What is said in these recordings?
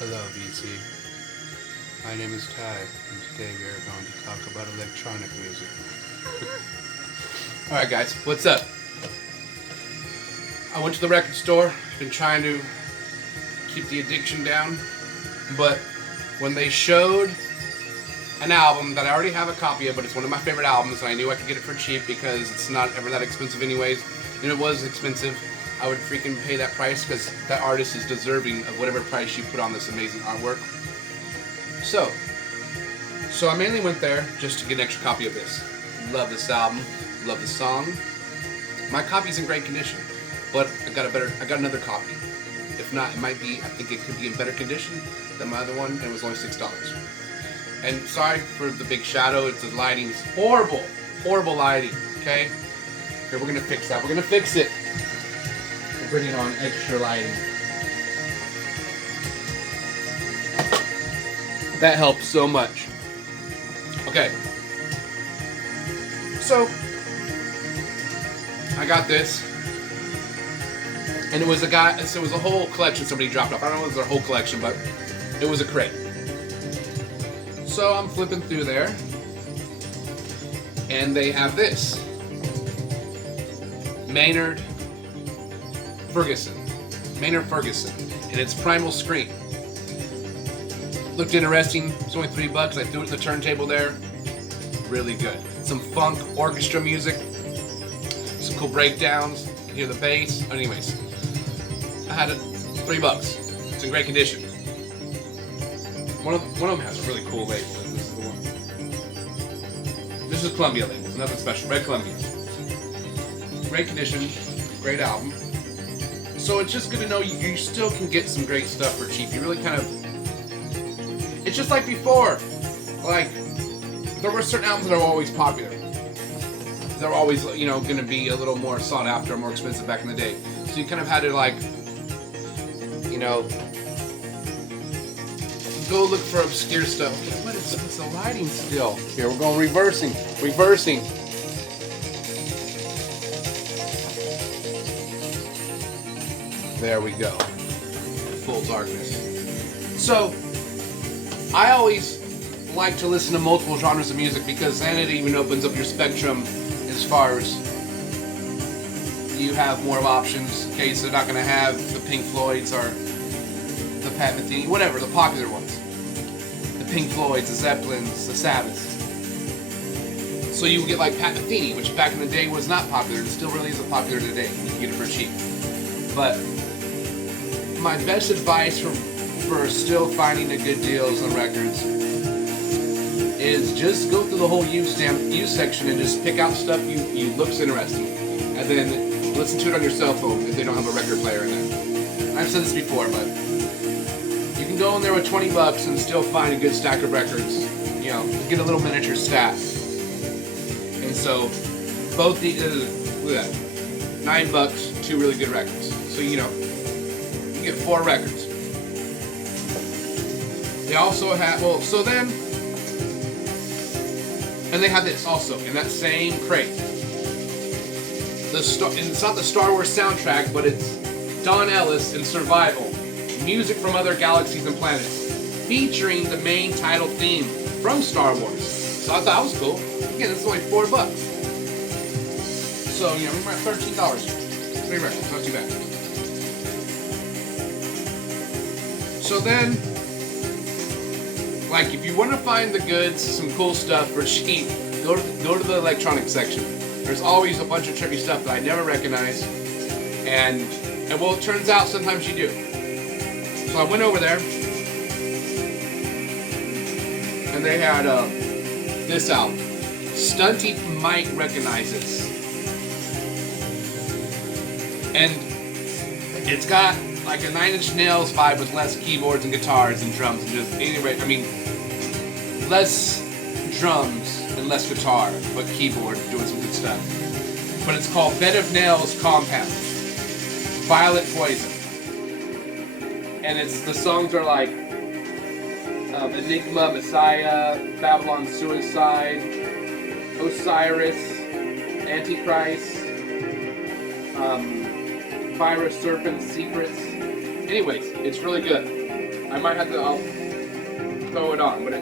Hello, VC. My name is Ty, and today we are going to talk about electronic music. Alright, guys, what's up? I went to the record store, been trying to keep the addiction down, but when they showed an album that I already have a copy of, but it's one of my favorite albums, and I knew I could get it for cheap because it's not ever that expensive anyways, and it was expensive, I would freaking pay that price because that artist is deserving of whatever price you put on this amazing artwork. So I mainly went there just to get an extra copy of this. Love this album, love the song. My copy's in great condition, but I got another copy. If not, it might be, I think it could be in better condition than my other one, and it was only $6. And sorry for the big shadow, the lighting's horrible, horrible lighting, okay? Here, we're gonna fix that, we're gonna fix it. We're bringing on extra lighting. That helps so much. Okay. So, I got this. And it was a whole collection somebody dropped off. I don't know if it was their whole collection, but it was a crate. So I'm flipping through there. And they have this. Maynard Ferguson. And it's Primal Scream. Looked interesting. It's only $3. I threw it in the turntable there. Really good. Some funk orchestra music. Some cool breakdowns. You can hear the bass. Anyways, I had it $3. It's in great condition. One of them has a really cool label. This is the one. This is Columbia label. It's nothing special. Red Columbia. Great condition. Great album. So it's just good to know you still can get some great stuff for cheap. You really kind of... It's just like before. Like, there were certain albums that are always popular. They were always, going to be a little more sought after, more expensive back in the day. So you kind of had to, go look for obscure stuff. Okay, what is the lighting still? Here, we're going reversing. There we go. Full darkness. So, I always like to listen to multiple genres of music because then it even opens up your spectrum as far as you have more options. Okay, so they're not going to have the Pink Floyds or the Pat Metheny, whatever, the popular ones. The Pink Floyds, the Zeppelins, the Sabbaths. So you get like Pat Metheny, which back in the day was not popular and still really isn't popular today. You can get it for cheap. But my best advice for still finding the good deals on records is just go through the whole used section and just pick out stuff you looks interesting, and then listen to it on your cell phone if they don't have a record player in there. I've said this before, but you can go in there with $20 and still find a good stack of records. Get a little miniature stack. And so both the look at that, $9, 2 really good records. So you get 4 records. They also have, and they have this also in that same crate. And it's not the Star Wars soundtrack, but it's Don Ellis in Survival, music from other galaxies and planets, featuring the main title theme from Star Wars. So I thought that was cool. Again, it's only $4. So we're at $13. 3 records, not too bad. So then, if you want to find the goods, some cool stuff for cheap, go to the electronic section. There's always a bunch of trippy stuff that I never recognize, and well, it turns out sometimes you do. So I went over there, and they had this album. Stunty might recognize this, and it's got like a 9 Inch Nails vibe with less keyboards and guitars and drums and just less drums and less guitar, but keyboard doing some good stuff. But it's called Bed of Nails Compound, Violet Poison, and the songs are like Enigma, Messiah, Babylon Suicide, Osiris, Antichrist, Fire Serpent Secrets. Anyways, it's really good. I might have to throw it on, but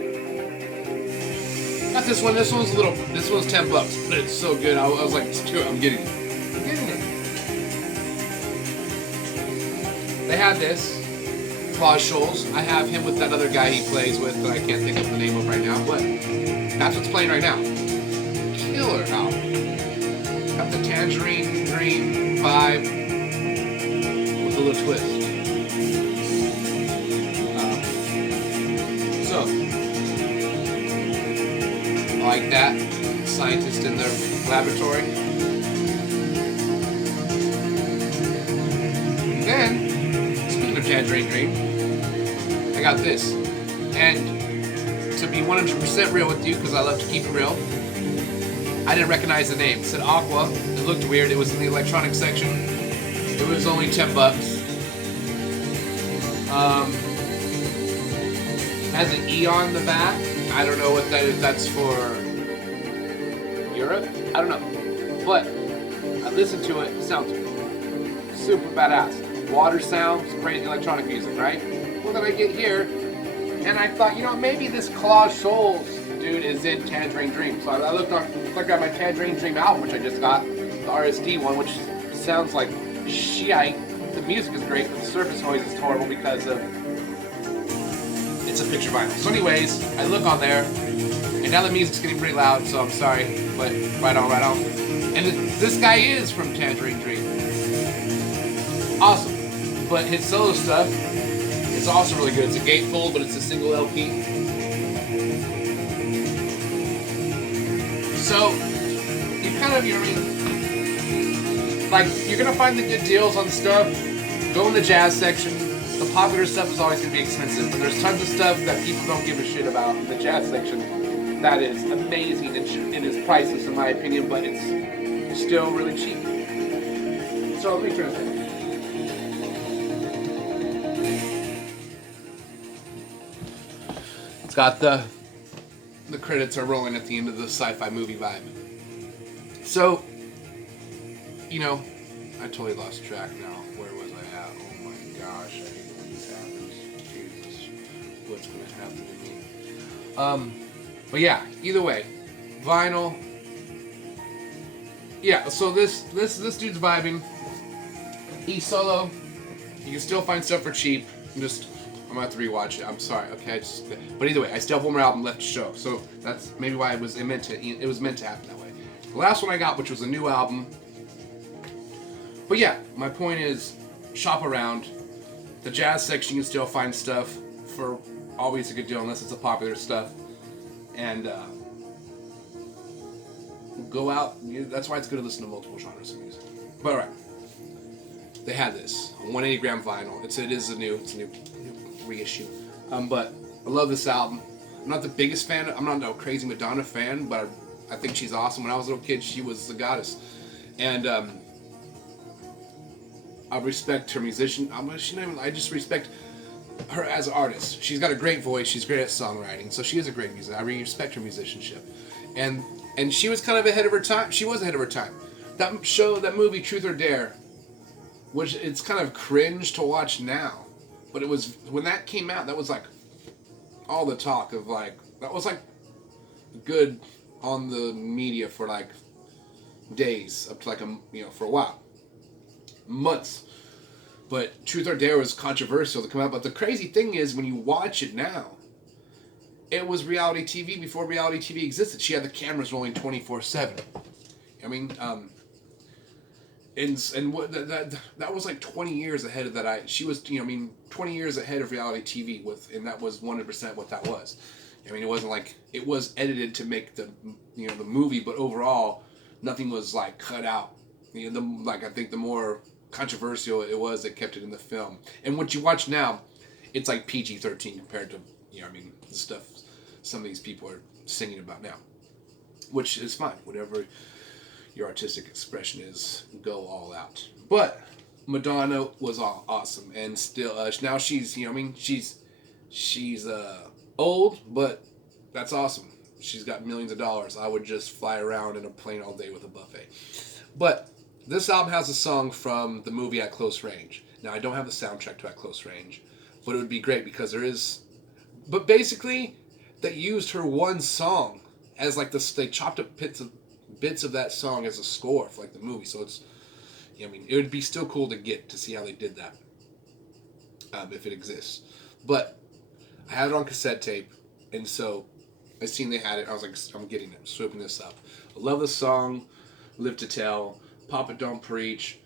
got this one. This one's This one's $10, but it's so good. I was like, screw it, I'm getting it. I'm getting it. They had this. Claude Scholes. I have him with that other guy he plays with that I can't think of the name of right now, but that's what's playing right now. Killer album. Got the Tangerine Dream vibe with a little twist. So, like that, scientist in their laboratory. And then, speaking of Tangerine Dream, I got this. And to be 100% real with you, because I love to keep it real, I didn't recognize the name. It said Aqua. It looked weird. It was in the electronic section. It was only $10. Has an E on the back. I don't know what that is. That's for Europe? I don't know. But I listened to it. It sounds super badass. Water sounds, crazy electronic music, right? Well, then I get here, and I thought, maybe this Claude Scholes dude is in Tangerine Dream. So I looked at my Tangerine Dream album, which I just got, the RSD one, which sounds like shite. The music is great, but the surface noise is horrible because it's a picture vinyl. So anyways, I look on there, and now the music's getting pretty loud, so I'm sorry, but right on. And this guy is from Tangerine Dream. Awesome. But his solo stuff is also really good. It's a gatefold, but it's a single LP. So, you kind of, like, you're going to find the good deals on stuff. Go in the jazz section. The popular stuff is always going to be expensive, but there's tons of stuff that people don't give a shit about in the jazz section that is amazing and is priceless in my opinion, but it's still really cheap. So, let me translate. It's got the credits are rolling at the end of the sci-fi movie vibe. So, I totally lost track now. Where was I at? Oh my gosh, I hate when this happens. Jesus, what's going to happen to me? But yeah, either way, vinyl. Yeah, so this dude's vibing. He's solo. You can still find stuff for cheap. I'm gonna have to rewatch it. I'm sorry. Okay, but either way, I still have one more album left to show. So that's maybe why it was meant to happen that way. The last one I got, which was a new album. But yeah, my point is, shop around. The jazz section, you can still find stuff for always a good deal, unless it's the popular stuff. And go out. That's why it's good to listen to multiple genres of music. But alright, they had this 180 gram vinyl. It's a new reissue. But I love this album. I'm not the biggest fan. I'm not no crazy Madonna fan, but I think she's awesome. When I was a little kid, she was the goddess, and I respect her musician. I just respect her as an artist. She's got a great voice. She's great at songwriting, so she is a great musician. I respect her musicianship, and she was kind of ahead of her time. She was ahead of her time. That movie, Truth or Dare, which it's kind of cringe to watch now. But it was, when that came out, that was like all the talk of that was like good on the media for like days, up to like for a while. Months. But Truth or Dare was controversial to come out. But the crazy thing is, when you watch it now, it was reality TV before reality TV existed. She had the cameras rolling 24/7. And what that was like 20 years ahead of that. She was 20 years ahead of reality TV and that was 100% what that was. It wasn't like it was edited to make the the movie, but overall nothing was like cut out. I think the more controversial it was, that kept it in the film. And what you watch now, it's like PG-13 compared to the stuff some of these people are singing about now, which is fine. Whatever your artistic expression is, go all out. But Madonna was awesome, and still now she's she's old, but that's awesome. She's got millions of dollars. I would just fly around in a plane all day with a buffet. But this album has a song from the movie At Close Range. Now, I don't have the soundtrack to At Close Range, but it would be great because there is. But basically, they used her one song as like this. They chopped up bits of that song as a score for like the movie. So it's, I mean, it would be still cool to get to see how they did that, if it exists. But I had it on cassette tape, and so I seen they had it. I was like, I'm getting it. I'm swooping this up. I love the song, "Live to Tell," "Papa Don't Preach."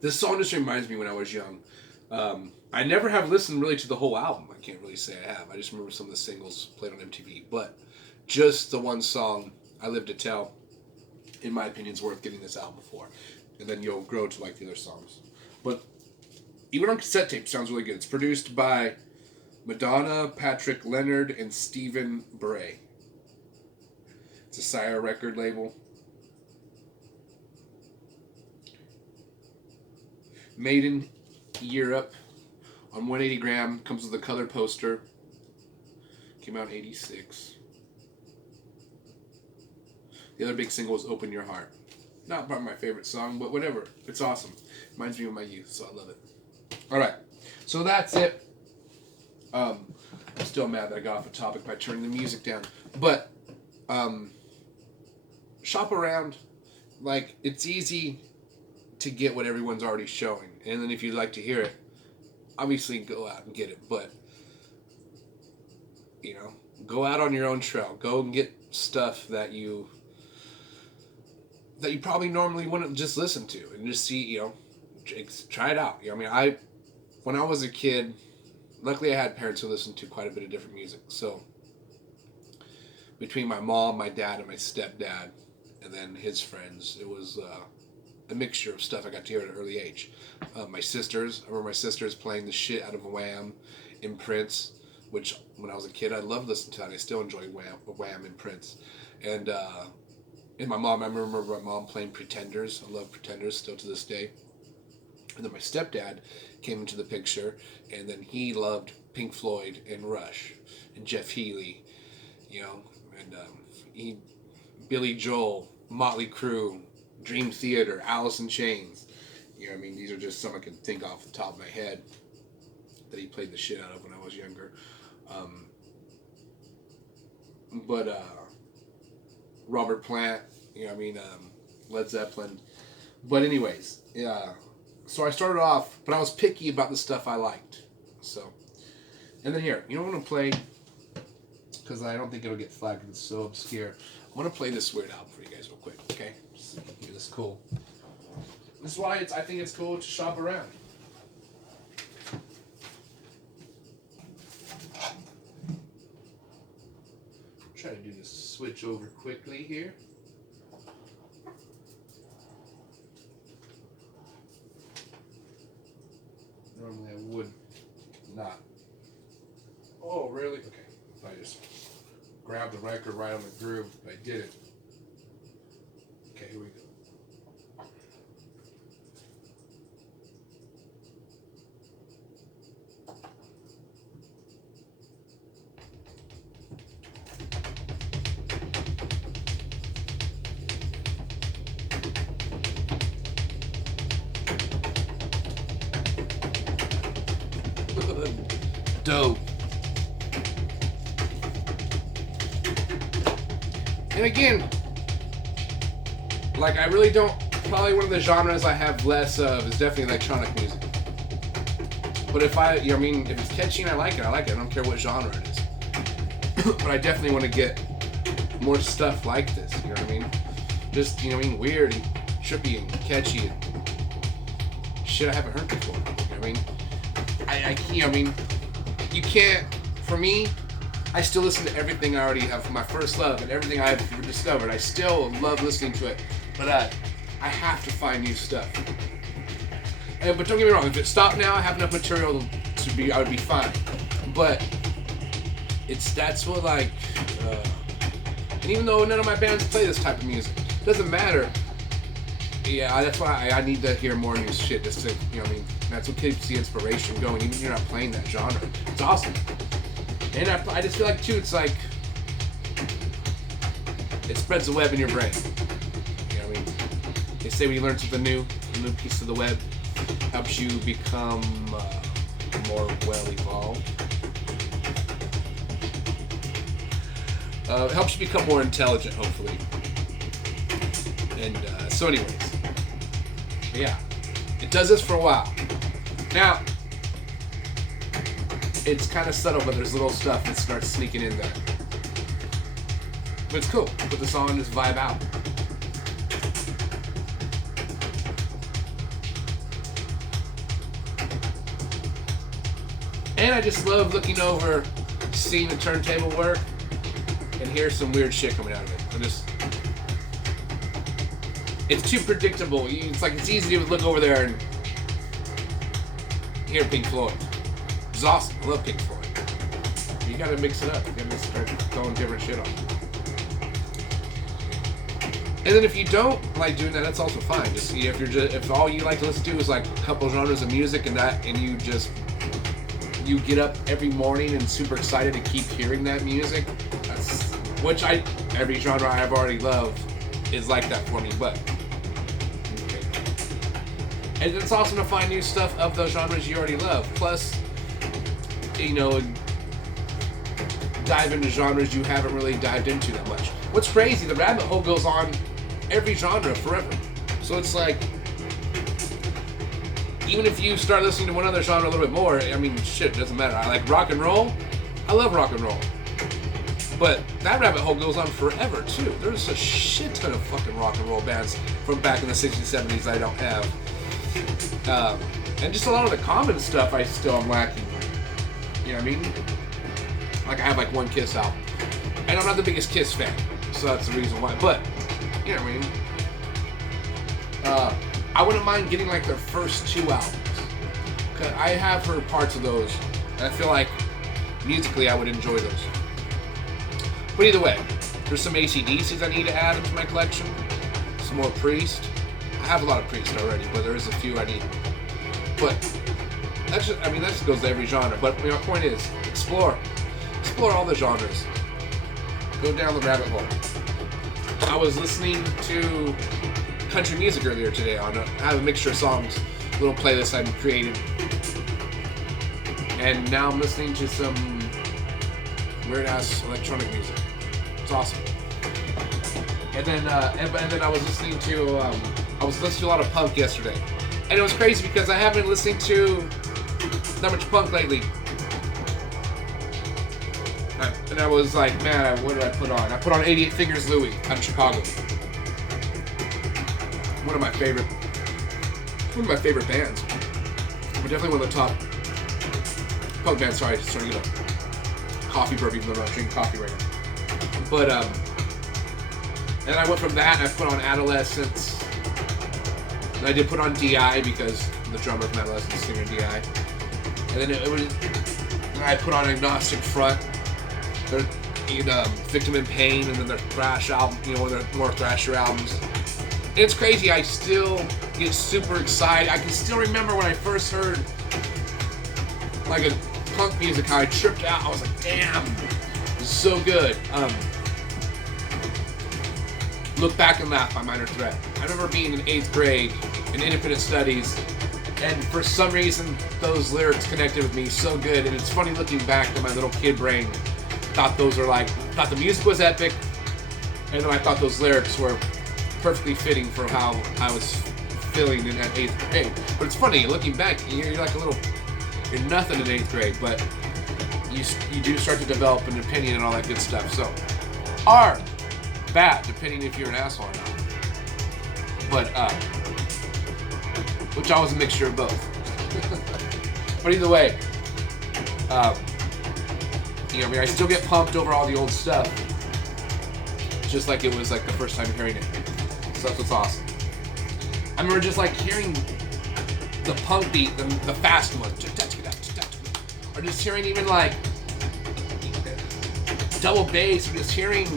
This song just reminds me when I was young. I never have listened really to the whole album. I can't really say I have. I just remember some of the singles played on MTV. But just the one song, "I Live to Tell," in my opinion, is worth getting this album for. And then you'll grow to like the other songs. But even on cassette tape, sounds really good. It's produced by Madonna, Patrick Leonard, and Stephen Bray. It's a Sire record label. Made in Europe on 180 gram. Comes with a color poster. Came out in 86. The other big single was "Open Your Heart." Not probably my favorite song, but whatever. It's awesome. Reminds me of my youth, so I love it. Alright, so that's it. I'm still mad that I got off the topic by turning the music down. But, shop around. Like, it's easy to get what everyone's already showing. And then if you'd like to hear it, obviously go out and get it. But, go out on your own trail. Go and get stuff that you probably normally wouldn't just listen to. And just see, try it out. When I was a kid, luckily I had parents who listened to quite a bit of different music. So, between my mom, my dad, and my stepdad, and then his friends, it was a mixture of stuff I got to hear at an early age. I remember my sisters playing the shit out of Wham and Prince, which when I was a kid I loved listening to that. I still enjoy Wham and Prince. And my mom, I remember my mom playing Pretenders. I love Pretenders still to this day. And then my stepdad came into the picture, and then he loved Pink Floyd and Rush and Jeff Healey, and Billy Joel, Motley Crue, Dream Theater, Alice in Chains. These are just some I can think off the top of my head that he played the shit out of when I was younger. But Robert Plant, Led Zeppelin. But anyways, yeah. So I started off, but I was picky about the stuff I liked. So, and then here, I'm going to play, because I don't think it'll get flagged because it's so obscure. I'm going to play this weird album for you guys real quick, okay? Just hear this cool. This is why I think it's cool to shop around. Try to do this switch over quickly here. Normally I would not. Oh, really? Okay. If I just grab the record right on the groove, but I did it. Okay, here we go. Dope. And again, I really don't, probably one of the genres I have less of is definitely electronic music. But if if it's catchy and I like it, I like it. I don't care what genre it is. But I definitely want to get more stuff like this, you know what I mean? Just, weird and trippy and catchy and shit I haven't heard before. You know what I mean? You can't, for me, I still listen to everything I already have from my first love and everything I've discovered. I still love listening to it, but I have to find new stuff. But don't get me wrong, if it stopped now, I have enough material I would be fine. But that's what and even though none of my bands play this type of music, it doesn't matter. Yeah, that's why I need to hear more new shit just to, that's what keeps the inspiration going, even if you're not playing that genre. It's awesome. And I just feel like, too, it's like, it spreads the web in your brain. You know what I mean? They say when you learn something new, a new piece of the web helps you become more well evolved. It helps you become more intelligent, hopefully. And so anyways, yeah, it does this for a while. Now, it's kind of subtle, but there's little stuff that starts sneaking in there. But it's cool. Put this on, just vibe out. And I just love looking over, seeing the turntable work, and hear some weird shit coming out of it. It's too predictable. It's like it's easy to look over there and hear Pink Floyd. It's awesome. I love Pink Floyd. You gotta mix it up. You gotta start throwing different shit on. And then if you don't like doing that, that's also fine. Just if all you like to listen to is like a couple genres of music and you get up every morning and super excited to keep hearing that music, every genre I've already loved is like that for me, but okay. And it's awesome to find new stuff of those genres you already love. Plus, dive into genres you haven't really dived into that much. What's crazy, the rabbit hole goes on every genre forever. So it's like, even if you start listening to one other genre a little bit more, I mean, shit, it doesn't matter. I like rock and roll. I love rock and roll. But that rabbit hole goes on forever, too. There's a shit ton of fucking rock and roll bands from back in the 60s, 70s I don't have. And just a lot of the common stuff I still am lacking. You know what I mean? Like, I have like one Kiss album. And I'm not the biggest Kiss fan, so that's the reason why. But, you know what I mean? I wouldn't mind getting like their first two albums. Cause I have heard parts of those, and I feel like musically I would enjoy those. But either way, there's some AC/DCs I need to add into my collection. Some more Priest. I have a lot of Priest already, but there is a few I need. But that just goes to every genre. But my point is, explore all the genres. Go down the rabbit hole. I was listening to country music earlier today. I have a mixture of songs, a little playlist I've created, and now I'm listening to some weird ass electronic music. It's awesome. And then I was listening to a lot of punk yesterday, and it was crazy because I haven't been listening to that much punk lately. And I was like, man, what did I put on? I put on 88 Fingers Louie out of Chicago. One of my favorite bands. But definitely one of the top punk bands. Sorry, just trying to get a coffee burp even though I'm not drinking coffee right now. But and I went from that and I put on Adolescence. And I did put on DI because the drummer from Adolescence is singer DI. And then I put on Agnostic Front. They're Victim in Pain, and then their thrash album, one of their more thrasher albums. And it's crazy, I still get super excited. I can still remember when I first heard like a punk music, how I tripped out. I was like, damn, this is so good. Look Back and Laugh by Minor Threat. I remember being in 8th grade in independent studies, and for some reason those lyrics connected with me so good. And it's funny looking back that my little kid brain thought the music was epic, and then I thought those lyrics were perfectly fitting for how I was feeling in that 8th grade. But it's funny, looking back, you're like you're nothing in 8th grade, but you do start to develop an opinion and all that good stuff. So, are bad, depending if you're an asshole or not. But, which I was a mixture of both. But either way, I still get pumped over all the old stuff, just like it was like the first time hearing it. So that's what's awesome. I remember just like hearing the punk beat, the fast one, or just hearing even like double bass, or just hearing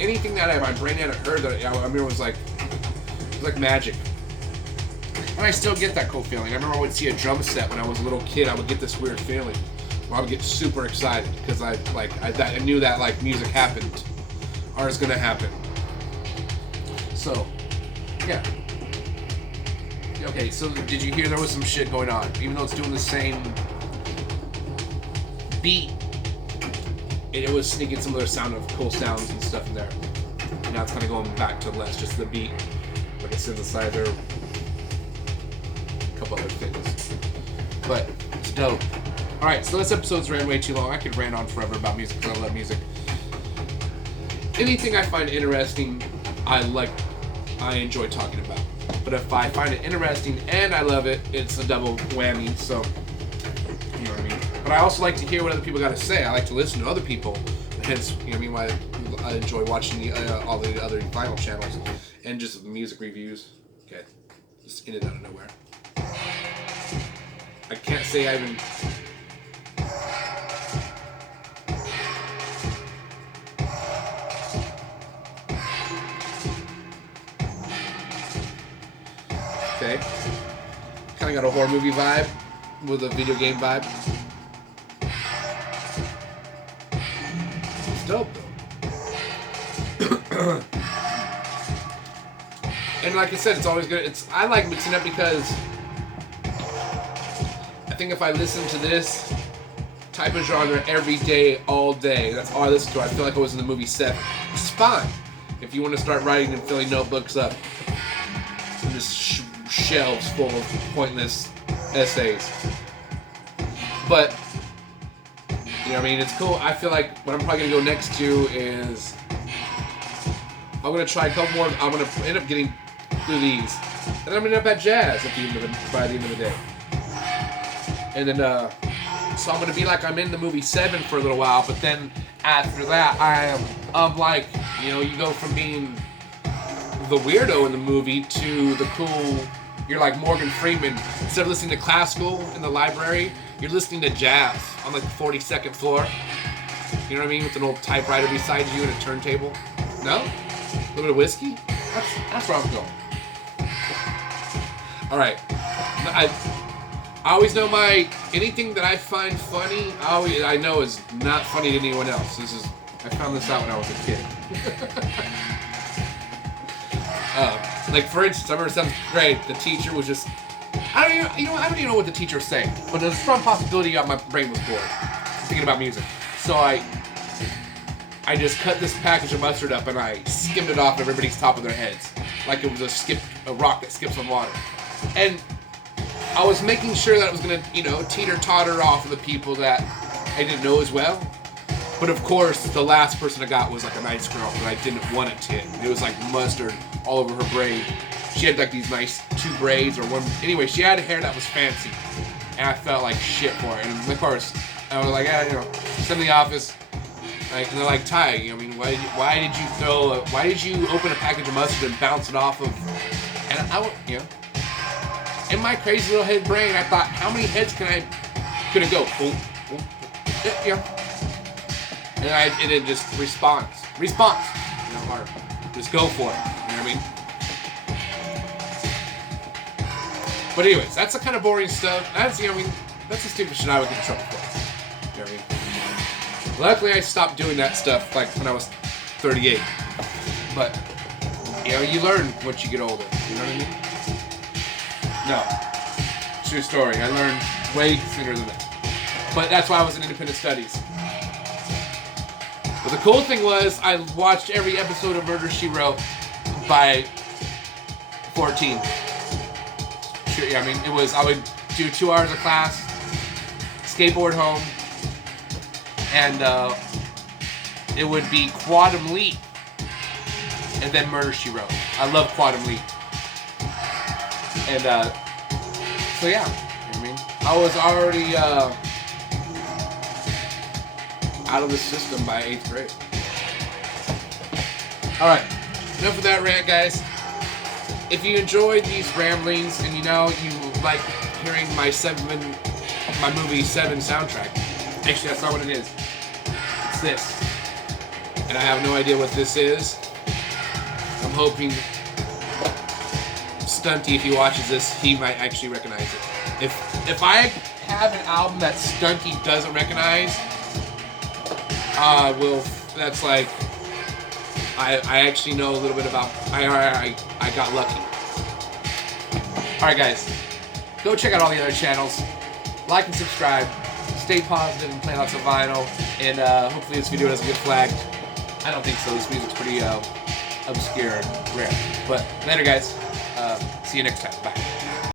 anything that my brain hadn't heard that I remember was like magic. And I still get that cool feeling. I remember I would see a drum set when I was a little kid. I would get this weird feeling where I would get super excited because I knew that like music happened or is gonna happen. So, yeah. okay, so did you hear there was some shit going on? Even though it's doing the same beat, it was sneaking some other sound of cool sounds and stuff in there. Now it's kind of going back to less just the beat, like a synthesizer, a couple other things. But it's dope. Alright, so this episode's ran way too long. I could rant on forever about music because I love music. Anything I find interesting, I enjoy talking about. But if I find it interesting and I love it, it's a double whammy, so you know what I mean. But I also like to hear what other people got to say. I like to listen to other people, hence, you know what I mean, why I enjoy watching all the other vinyl channels and just music reviews. Okay, just in and out of nowhere. I can't say I even... Okay. Kind of got a horror movie vibe with a video game vibe. It's dope though. And like I said, it's always good. I like mixing up because I think if I listen to this type of genre every day, all day, that's all I listen to, I feel like I was in the movie 7. Which is fine if you want to start writing and filling notebooks up. And just shelves full of pointless essays. But, you know what I mean? It's cool. I feel like what I'm probably going to go next to is I'm going to try a couple more. I'm going to end up getting through these. And I'm going to end up at jazz by the end of the day. And then, so I'm going to be like I'm in the movie 7 for a little while, but then after that, I'm like, you know, you go from being the weirdo in the movie to the cool. You're like Morgan Freeman. Instead of listening to classical in the library, you're listening to jazz on like the 42nd floor. You know what I mean? With an old typewriter beside you and a turntable. No? A little bit of whiskey? That's where I'm going. Alright. I always know anything that I find funny, I know is not funny to anyone else. I found this out when I was a kid. Like for instance, I remember 7th grade, the teacher was just, I don't even know what the teacher was saying, but there's a strong possibility my brain was bored, thinking about music. So I just cut this package of mustard up and I skimmed it off everybody's top of their heads, like it was a rock that skips on water. And I was making sure that it was gonna, teeter-totter off of the people that I didn't know as well. But of course, the last person I got was like a nice girl that I didn't want it to hit. It was like mustard all over her braid. She had like these nice 2 braids or one. Anyway, she had hair that was fancy. And I felt like shit for her. And of course, I was like, send the office. Like, and they're like, Ty, why did you open a package of mustard and bounce it off of, and in my crazy little head brain, I thought, how many heads could it go? And it just response. Or just go for it. You know what I mean? But anyways, that's the kind of boring stuff. That's the stupid shit I would get in trouble for. You know what I mean? Luckily, I stopped doing that stuff like when I was 38. But you learn once you get older. You know what I mean? No. True story. I learned way sooner than that. But that's why I was in independent studies. But the cool thing was, I watched every episode of Murder, She Wrote by 14. I would do 2 hours of class, skateboard home, and it would be Quantum Leap, and then Murder, She Wrote. I love Quantum Leap. And, so yeah, I was already, out of the system by 8th grade. Alright, enough of that rant, guys. If you enjoyed these ramblings and you like hearing my movie 7 soundtrack, actually that's not what it is. It's this. And I have no idea what this is. I'm hoping Stunty, if he watches this, he might actually recognize it. If I have an album that Stunty doesn't recognize, that's like, I actually know a little bit about, I got lucky. Alright guys, go check out all the other channels. Like and subscribe. Stay positive and play lots of vinyl. And hopefully this video doesn't get flagged. I don't think so. This music's pretty obscure and rare. But later guys. See you next time. Bye.